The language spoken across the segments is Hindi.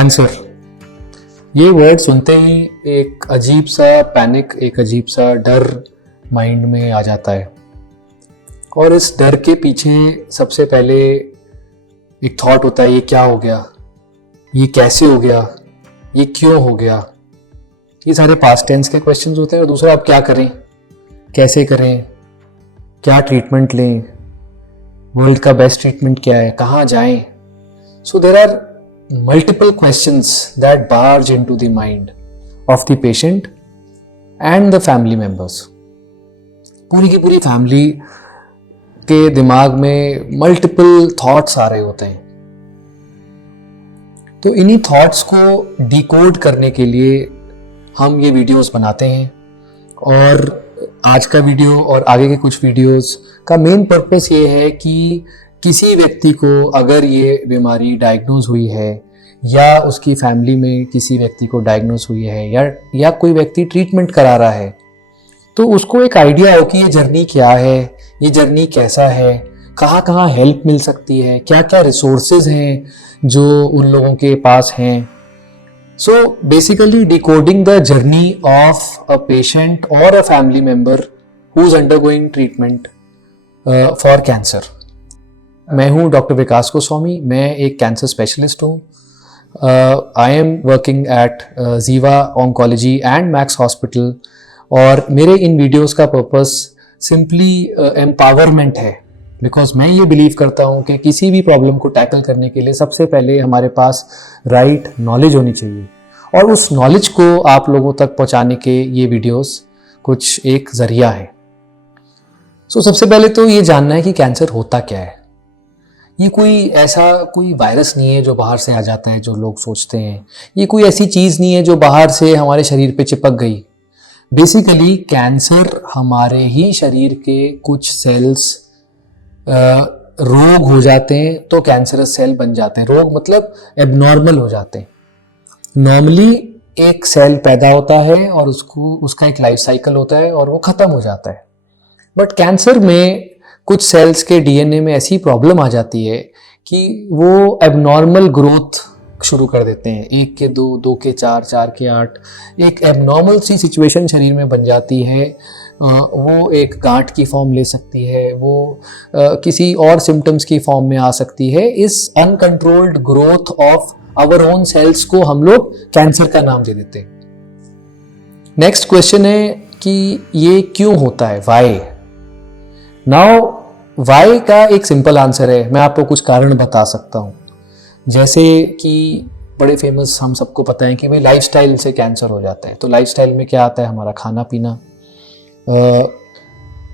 कैंसर, ये वर्ड सुनते ही एक अजीब सा पैनिक, एक अजीब सा डर माइंड में आ जाता है। और इस डर के पीछे सबसे पहले एक थॉट होता है, ये क्या हो गया, ये कैसे हो गया, ये क्यों हो गया। ये सारे पास्ट टेंस के क्वेश्चंस होते हैं। और दूसरा, आप क्या करें, कैसे करें, क्या ट्रीटमेंट लें, वर्ल्ड का बेस्ट ट्रीटमेंट क्या है, कहाँ जाएं। So there are multiple questions that barge into the mind of the patient and the family members. पूरी की पूरी फैमिली के दिमाग में मल्टीपल थॉट्स आ रहे होते हैं। तो इन्हीं थॉट्स को डिकोड करने के लिए हम ये वीडियोस बनाते हैं। और आज का वीडियो और आगे के कुछ वीडियोस का मेन पर्पस ये है कि किसी व्यक्ति को अगर ये बीमारी डायग्नोज हुई है या उसकी फैमिली में किसी व्यक्ति को डायग्नोज हुई है या कोई व्यक्ति ट्रीटमेंट करा रहा है, तो उसको एक आइडिया हो कि ये जर्नी क्या है, ये जर्नी कैसा है, कहाँ कहाँ हेल्प मिल सकती है, क्या क्या रिसोर्सेज हैं जो उन लोगों के पास हैं। So basically decoding the journey of a patient और a family member who is undergoing treatment for cancer. मैं हूँ डॉक्टर विकास गोस्वामी, मैं एक कैंसर स्पेशलिस्ट हूँ। आई एम वर्किंग एट जीवा ऑन्कोलॉजी एंड मैक्स हॉस्पिटल। और मेरे इन वीडियोस का पर्पस सिंपली एम्पावरमेंट है, बिकॉज मैं ये बिलीव करता हूँ कि किसी भी प्रॉब्लम को टैकल करने के लिए सबसे पहले हमारे पास राइट नॉलेज होनी चाहिए, और उस नॉलेज को आप लोगों तक पहुँचाने के ये वीडियोस कुछ एक जरिया है। सो सबसे पहले तो ये जानना है कि कैंसर होता क्या है। ये कोई वायरस नहीं है जो बाहर से आ जाता है, जो लोग सोचते हैं। ये कोई ऐसी चीज़ नहीं है जो बाहर से हमारे शरीर पे चिपक गई। बेसिकली कैंसर हमारे ही शरीर के कुछ सेल्स रोग हो जाते हैं तो कैंसरस सेल बन जाते हैं। रोग मतलब एबनॉर्मल हो जाते हैं। नॉर्मली एक सेल पैदा होता है और उसका एक लाइफ साइकिल होता है और वो ख़त्म हो जाता है। बट कैंसर में कुछ सेल्स के डीएनए में ऐसी प्रॉब्लम आ जाती है कि वो एबनॉर्मल ग्रोथ शुरू कर देते हैं। 1 के 2, 2 के 4, 4 के 8, एक एबनॉर्मल सी सिचुएशन शरीर में बन जाती है। वो एक गांठ की फॉर्म ले सकती है, वो किसी और सिम्टम्स की फॉर्म में आ सकती है। इस uncontrolled growth of our own cells को हम लोग कैंसर का नाम दे देते हैं। नेक्स्ट क्वेश्चन है कि ये क्यों होता है, वाई। नाउ वाई का एक सिंपल आंसर है, मैं आपको कुछ कारण बता सकता हूँ। जैसे कि बड़े फेमस हम सबको पता है कि भाई लाइफस्टाइल से कैंसर हो जाता है। तो लाइफस्टाइल में क्या आता है, हमारा खाना पीना।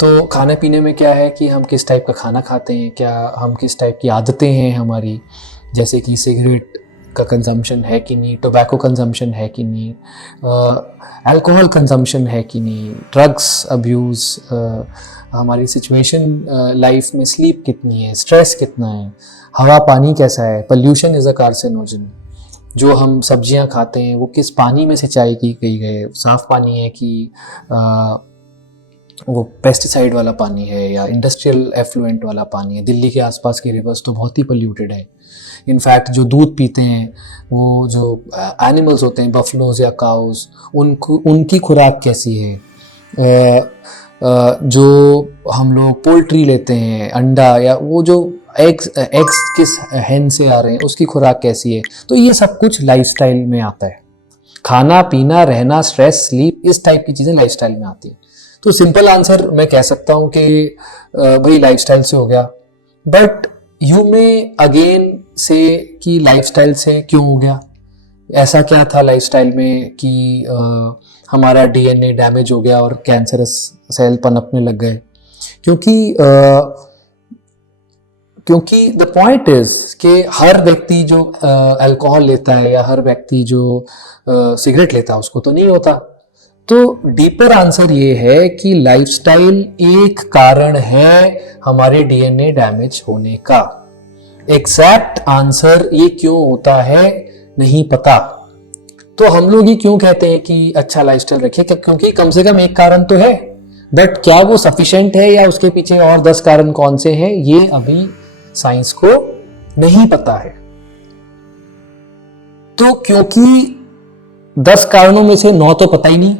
तो खाने पीने में क्या है कि हम किस टाइप का खाना खाते हैं, क्या हम किस टाइप की आदतें हैं हमारी, जैसे कि सिगरेट का कंजम्पशन है कि नहीं, टोबैको कंजम्पशन है कि नहीं, अल्कोहल कंजम्पशन है कि नहीं, ड्रग्स अब्यूज़, हमारी सिचुएशन लाइफ में स्लीप कितनी है, स्ट्रेस कितना है, हवा पानी कैसा है। Pollution is a carcinogen. जो हम सब्जियां खाते हैं वो किस पानी में सिंचाई की गई है, साफ़ पानी है कि वो पेस्टिसाइड वाला पानी है या इंडस्ट्रियल एफ्लुएंट वाला पानी है। दिल्ली के आसपास की रिवर्स तो बहुत ही पोल्यूटेड है। इनफैक्ट जो दूध पीते हैं, वो जो एनिमल्स होते हैं, बफलोज या काउज, उनकी खुराक कैसी है। जो हम लोग पोल्ट्री लेते हैं, अंडा, या वो जो एग्स किस हैन से आ रहे हैं, उसकी खुराक कैसी है। तो ये सब कुछ लाइफस्टाइल में आता है। खाना पीना, रहना, स्ट्रेस, स्लीप, इस टाइप की चीज़ें लाइफस्टाइल में आती हैं। तो सिंपल आंसर मैं कह सकता हूँ कि भाई लाइफस्टाइल से हो गया। बट यू में अगेन से कि लाइफस्टाइल से क्यों हो गया, ऐसा क्या था लाइफस्टाइल में कि हमारा डीएनए डैमेज हो गया और कैंसरस सेल पनपने लग गए। क्योंकि द पॉइंट इज कि हर व्यक्ति जो अल्कोहल लेता है या हर व्यक्ति जो सिगरेट लेता है उसको तो नहीं होता। तो डीपर आंसर ये है कि लाइफस्टाइल एक कारण है हमारे डीएनए डैमेज होने का। एग्जैक्ट आंसर ये क्यों होता है नहीं पता। तो हम लोग ये क्यों कहते हैं कि अच्छा लाइफस्टाइल रखिए, क्योंकि कम से कम एक कारण तो है। बट क्या वो सफिशिएंट है या उसके पीछे और 10 कारण कौन से हैं, ये अभी साइंस को नहीं पता है। तो क्योंकि 10 कारणों में से 9 तो पता ही नहीं,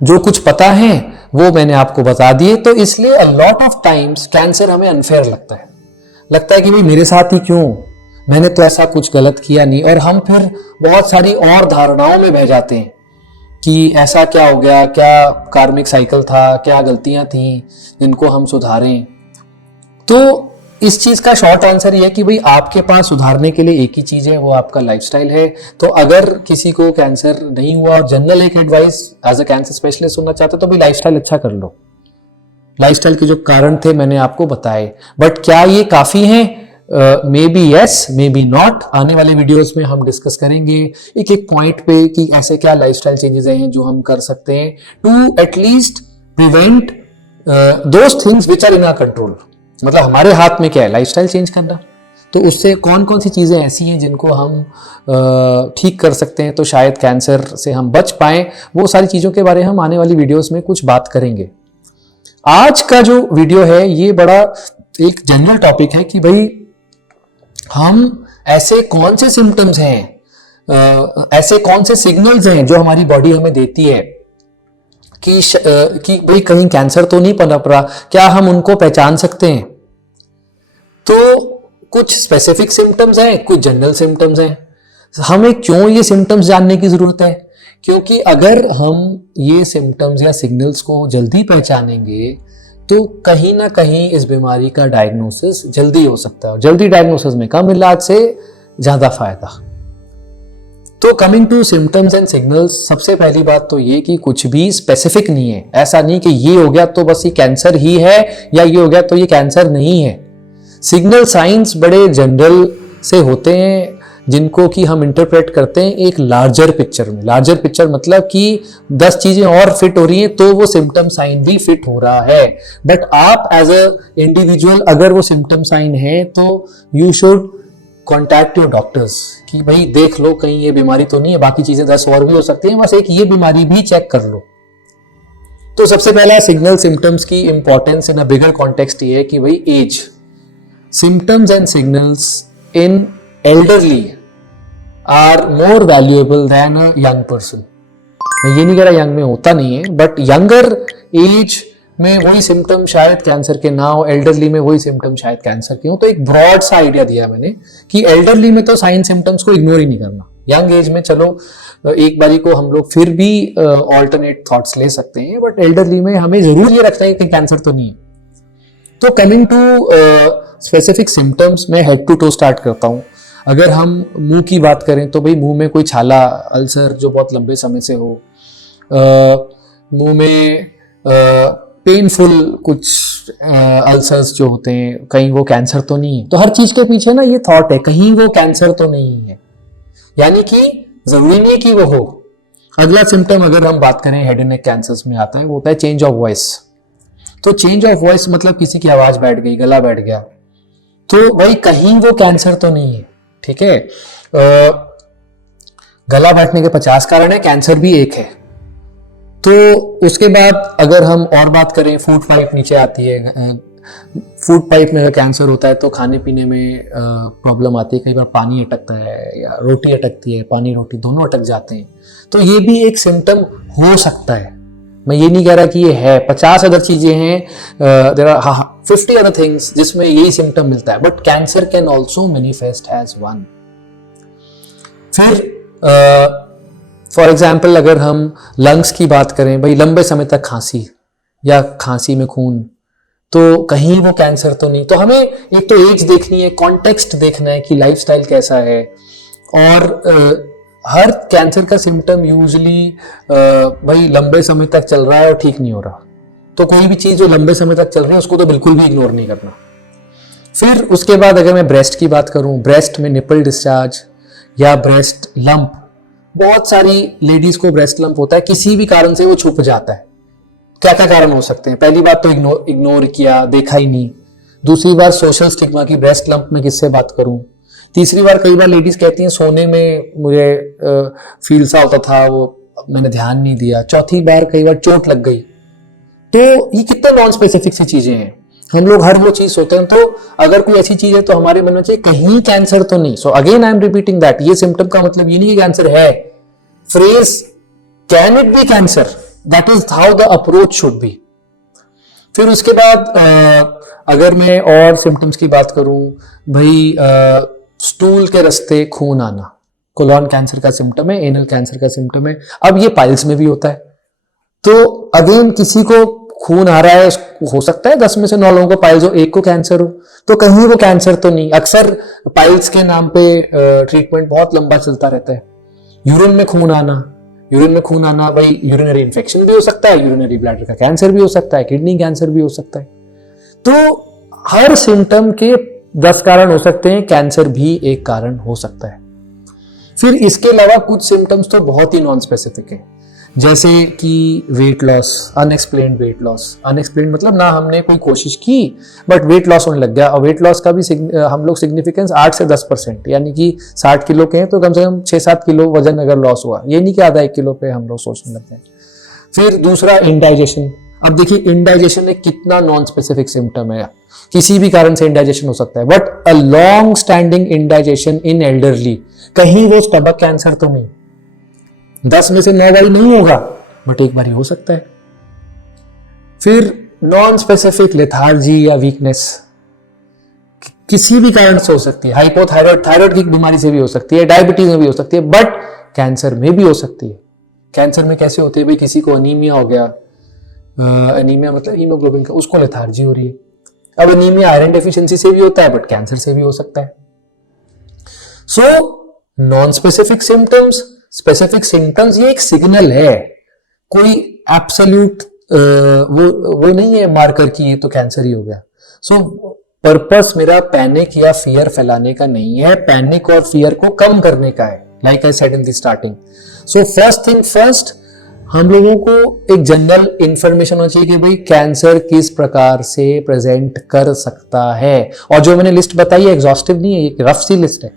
जो कुछ पता है वो मैंने आपको बता दिए, तो इसलिए a lot of times cancer हमें अनफेयर लगता है कि भाई मेरे साथ ही क्यों, मैंने तो ऐसा कुछ गलत किया नहीं, और हम फिर बहुत सारी और धारणाओं में बह जाते हैं कि ऐसा क्या हो गया, क्या कार्मिक साइकिल था, क्या गलतियां थी जिनको हम सुधारें। तो इस चीज का शॉर्ट आंसर ये है कि भाई आपके पास सुधारने के लिए एक ही चीज है, वो आपका लाइफस्टाइल है। तो अगर किसी को कैंसर नहीं हुआ और जनरल एक advice as a cancer specialist सुनना चाहते तो भाई लाइफस्टाइल अच्छा कर लो। लाइफस्टाइल के जो कारण थे मैंने आपको बताए, बट क्या ये काफी है? May be yes, may be not. आने वाले वीडियोस में हम डिस्कस करेंगे एक एक पॉइंट पे कि ऐसे क्या लाइफस्टाइल चेंजेस हैं जो हम कर सकते हैं to at least prevent those things which are in our control. मतलब हमारे हाथ में क्या है, लाइफस्टाइल चेंज करना। तो उससे कौन कौन सी चीजें ऐसी हैं जिनको हम ठीक कर सकते हैं तो शायद कैंसर से हम बच पाएं, वो सारी चीजों के बारे में हम आने वाली वीडियोस में कुछ बात करेंगे। आज का जो वीडियो है ये बड़ा एक जनरल टॉपिक है कि भाई हम ऐसे कौन से सिम्टम्स हैं, ऐसे कौन से सिग्नल्स हैं जो हमारी बॉडी हमें देती है कि भाई कहीं कैंसर तो नहीं पनप रहा, क्या हम उनको पहचान सकते हैं? तो कुछ स्पेसिफिक सिम्टम्स हैं, कुछ जनरल सिम्टम्स हैं। हमें क्यों ये सिम्टम्स जानने की जरूरत है? क्योंकि अगर हम ये सिम्टम्स या सिग्नल्स को जल्दी पहचानेंगे तो कहीं ना कहीं इस बीमारी का डायग्नोसिस जल्दी हो सकता है। जल्दी डायग्नोसिस में कम इलाज से ज्यादा फायदा। तो coming to symptoms and signals, सबसे पहली बात तो ये कि कुछ भी स्पेसिफिक नहीं है। ऐसा नहीं कि ये हो गया तो बस ये कैंसर ही है या ये हो गया तो ये कैंसर नहीं है। सिग्नल साइंस बड़े जनरल से होते हैं जिनको कि हम इंटरप्रेट करते हैं एक लार्जर पिक्चर में। लार्जर पिक्चर मतलब कि 10 चीजें और फिट हो रही हैं तो वो सिम्टम साइन भी फिट हो रहा है। बट आप एज अ इंडिविजुअल अगर वो सिम्टम साइन है तो you should contact your doctors कि भाई देख लो कहीं ये बीमारी तो नहीं है, बाकी चीजें 10 और भी हो सकती हैं, बस एक ये बीमारी भी चेक कर लो। तो सबसे पहला सिग्नल सिम्टम्स की importance in a bigger context ये है कि भाई age, symptoms and signals in elderly are more valuable than a young person। मैं ये नहीं कह रहा यंग में होता नहीं है, बट यंगर एज में वही सिम्टम शायद कैंसर के ना हो, एल्डरली में वही सिम्टम शायद कैंसर के हो। तो एक ब्रॉड सा आइडिया दिया मैंने कि एल्डरली में तो साइन सिम्टम्स को इग्नोर ही नहीं करना। यंग एज में चलो एक बारी को हम लोग फिर भी ऑल्टरनेट थॉट्स ले सकते हैं, बट एल्डरली में हमें जरूर ये रखना है कि कैंसर तो नहीं है। तो कमिंग टू स्पेसिफिक सिम्टम्स, मैं हेड टू टो स्टार्ट करता हूँ। अगर हम मुंह की बात करें तो भाई मुंह में कोई छाला, अल्सर जो बहुत लंबे समय से हो, मुंह में पेनफुल कुछ अल्सर्स जो होते हैं, कहीं वो कैंसर तो नहीं है। तो हर चीज के पीछे ना ये थॉट है कहीं वो कैंसर तो नहीं है, यानी कि जरूरी नहीं कि वो हो। अगला सिम्टम अगर हम बात करें हेड एंड नेक कैंसर्स में आता है, वो होता है चेंज ऑफ वॉइस। तो चेंज ऑफ वॉइस मतलब किसी की आवाज बैठ गई, गला बैठ गया, तो भाई कहीं वो कैंसर तो नहीं है। ठीक है, गला बैठने के 50 कारण है, कैंसर भी एक है। तो उसके बाद अगर हम और बात करें, फूड पाइप नीचे आती है। फूड पाइप में अगर कैंसर होता है तो खाने पीने में प्रॉब्लम आती है। कई बार पानी अटकता है या रोटी अटकती है, पानी रोटी दोनों अटक जाते हैं। तो ये भी एक सिम्टम हो सकता है। मैं ये नहीं कह रहा कि ये है। 50 अदर चीजें हैं, देयर आर 50 अदर थिंग्स जिसमें यही सिम्टम मिलता है, but cancer can also manifest as one. फिर फॉर एग्जाम्पल अगर हम लंग्स की बात करें, भाई लंबे समय तक खांसी या खांसी में खून, तो कहीं वो कैंसर तो नहीं। तो हमें एक तो एज देखनी है, कॉन्टेक्स्ट देखना है कि लाइफस्टाइल कैसा है, और हर कैंसर का सिम्टम यूजुअली भाई लंबे समय तक चल रहा है और ठीक नहीं हो रहा। तो कोई भी चीज जो लंबे समय तक चल रही है उसको तो बिल्कुल भी इग्नोर नहीं करना। फिर उसके बाद अगर मैं ब्रेस्ट की बात करूं, ब्रेस्ट में निपल डिस्चार्ज या ब्रेस्ट लंप, बहुत सारी लेडीज को ब्रेस्ट लंप होता है, किसी भी कारण से वो छुप जाता है। क्या क्या कारण हो सकते हैं? पहली बात तो इग्नोर किया, देखा ही नहीं। दूसरी बार सोशल स्टिग्मा की ब्रेस्ट लंप में किससे बात करूं। तीसरी बार कई बार लेडीज कहती हैं सोने में मुझे फील सा होता था, वो मैंने ध्यान नहीं दिया। चौथी बार कई बार चोट लग गई। तो ये कितना नॉन स्पेसिफिक सी चीजें हैं। हम लोग हर वो चीज सोचते हैं, तो अगर कोई ऐसी चीज है तो हमारे मन में चाहिए कहीं कैंसर तो नहीं। So again I am repeating that, ये सिम्टम का मतलब ये नहीं कि कैंसर है, phrase can it be cancer, that is how the approach should be. फिर उसके बाद अगर मैं और सिम्टम्स की बात करूं, भाई स्टूल के रास्ते खून आना, कोलोन कैंसर का सिम्टम है, एनल कैंसर का सिम्टम है। अब ये पाइल्स में भी होता है, तो अगेन किसी को खून आ रहा है, हो सकता है 10 में से 9 लोगों को पाइल्स हो, एक को कैंसर हो, तो कहीं वो कैंसर तो नहीं। अक्सर पाइल्स के नाम पे ट्रीटमेंट बहुत लंबा चलता रहता है। यूरिन में खून आना भाई यूरिनरी इन्फेक्शन भी हो सकता है, यूरिनरी ब्लैडर का कैंसर भी हो सकता है, किडनी कैंसर भी हो सकता है। तो हर सिम्टम के 10 कारण हो सकते हैं, कैंसर भी एक कारण हो सकता है। फिर इसके अलावा कुछ सिम्टम्स तो बहुत ही नॉन स्पेसिफिक है, जैसे कि weight loss, unexplained weight loss. Unexplained मतलब ना हमने कोई कोशिश की बट वेट लॉस होने लग गया। और वेट लॉस का भी हम लोग सिग्निफिकेंस 8 से 10%, यानी कि 60 किलो के हैं तो कम से कम 6-7 किलो वजन अगर लॉस हुआ, ये नहीं कि आधा 1 किलो पे हम लोग सोचने लगते हैं। फिर दूसरा इंडाइजेशन। अब देखिए इंडाइजेशन एक कितना नॉन स्पेसिफिक सिम्टम है, किसी भी कारण से इंडाइजेशन हो सकता है, but a long standing indigestion in elderly, कहीं वो स्टमक कैंसर तो नहीं, 10 में से 9 बारी नहीं होगा बट एक बारी हो सकता है। फिर नॉन स्पेसिफिक लेथार्जी या वीकनेस, किसी भी कारण से हो सकती है, हाइपोथायराइड, थायराइड की बीमारी से भी हो सकती है, डायबिटीज में भी हो सकती है, बट कैंसर में भी हो सकती है। कैंसर में कैसे होती है भाई, किसी को अनीमिया हो गया, अनीमिया मतलब हीमोग्लोबिन का, उसको लेथार्जी हो रही है। अब अनीमिया आयरन डेफिशिएंसी से भी होता है बट कैंसर से भी हो सकता है। So non specific symptoms, specific symptoms, ये एक सिग्नल है, कोई एब्सोल्यूट वो नहीं है मार्कर की ये तो कैंसर ही हो गया। सो पर्पस मेरा पैनिक या फियर फैलाने का नहीं है, पैनिक और फियर को कम करने का है, like I said in the starting. So first thing first, हम लोगों को एक जनरल इंफॉर्मेशन होना चाहिए कि भाई कैंसर किस प्रकार से प्रेजेंट कर सकता है। और जो मैंने लिस्ट बताई है एग्जॉस्टिव नहीं है, एक रफ सी लिस्ट है।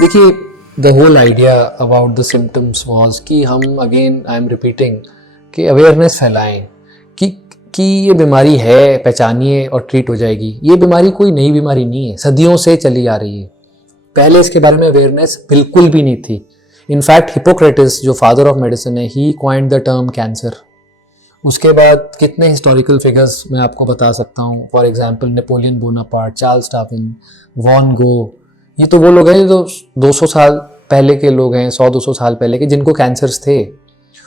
देखिए the whole idea about the symptoms was कि हम, अगेन आई एम रिपीटिंग, कि अवेयरनेस फैलाएं कि ये बीमारी है, पहचानिए और ट्रीट हो जाएगी। ये बीमारी कोई नई बीमारी नहीं है, सदियों से चली आ रही है। पहले इसके बारे में अवेयरनेस बिल्कुल भी नहीं थी। इनफैक्ट हिपोक्रेटिस जो फादर ऑफ मेडिसिन है, ही कॉइंड द टर्म कैंसर। उसके बाद कितने हिस्टोरिकल फिगर्स मैं आपको बता सकता हूँ, for example Napoleon Bonaparte, Charles Darwin, Van Gogh, ये तो वो लोग हैं जो 200 साल पहले के लोग हैं, 100-200 साल पहले के, जिनको कैंसर्स थे।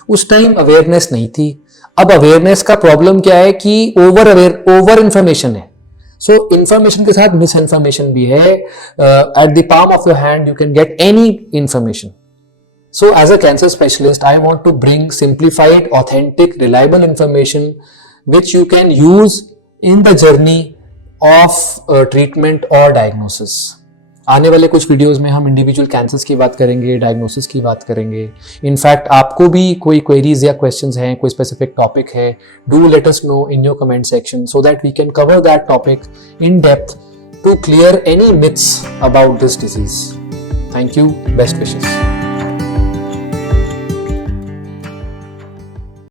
उस टाइम अवेयरनेस नहीं थी। अब अवेयरनेस का प्रॉब्लम क्या है कि ओवर इंफॉर्मेशन है। सो इंफॉर्मेशन के साथ मिस इन्फॉर्मेशन भी है। At the palm of your hand you can get any information. So as a cancer specialist, I want to bring simplified, authentic, reliable information which you can use in the journey of treatment or diagnosis. आने वाले कुछ वीडियोस में हम इंडिविजुअल कैंसर्स की बात करेंगे, डायग्नोसिस की बात करेंगे। इनफैक्ट आपको भी कोई क्वेरीज या क्वेश्चंस हैं, कोई स्पेसिफिक टॉपिक है, do let us know in your comment section so that we can cover that topic in depth to clear any myths about this disease. Thank you, best wishes.